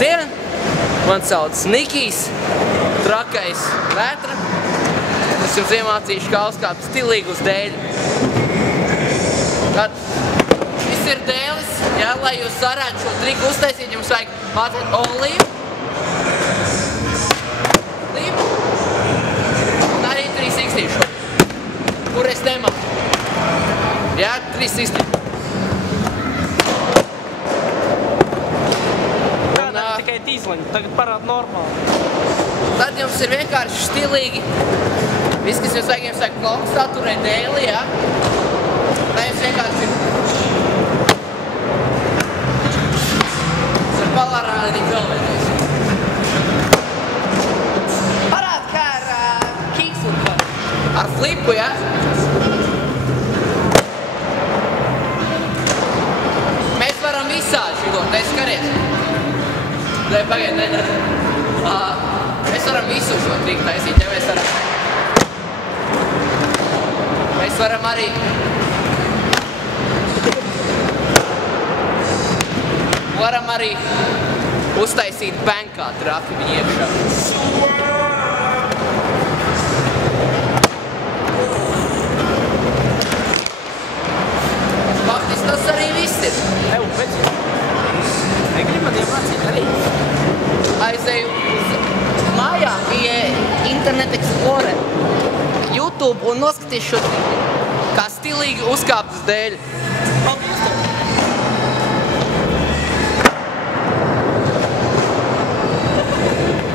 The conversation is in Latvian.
Labdien! Man sauc Nikijs, trakais vētra. Es jums iemācīšu, kā uzkāpt stilīgi uz dēļu. Tad šis ir dēlis, ja, lai jūs varētu šo triku uztaisīt, jums vajag mācīt olīvu, un arī 360, kur es nemaku. Ja, 360. Tikai tīzliņi, tagad parāda normāli. Tad jums ir vienkārši stilīgi. Viss, kas jums vajag plaukstā, turēt dēli, ja? Tā jums vienkārši ir. Es varu palarādīt vēl vienreiz. Parād, kā ar kickflipu. Ar flipu, ja? Mēs varam visādi šito, te skaries. Lai pagaid, ne. Mēs varam visu šo triku taisīt, ja mēs varam arī uztaisīt bankā traki viņu iekšā. Faktiski tas arī viss ir. Negribu man iemācīt arī. Aizēju uz mājām pie Internet Explorer, YouTube un noskatīšu šo triku, kā stilīgi uzkāpt uz dēļu. Paldies!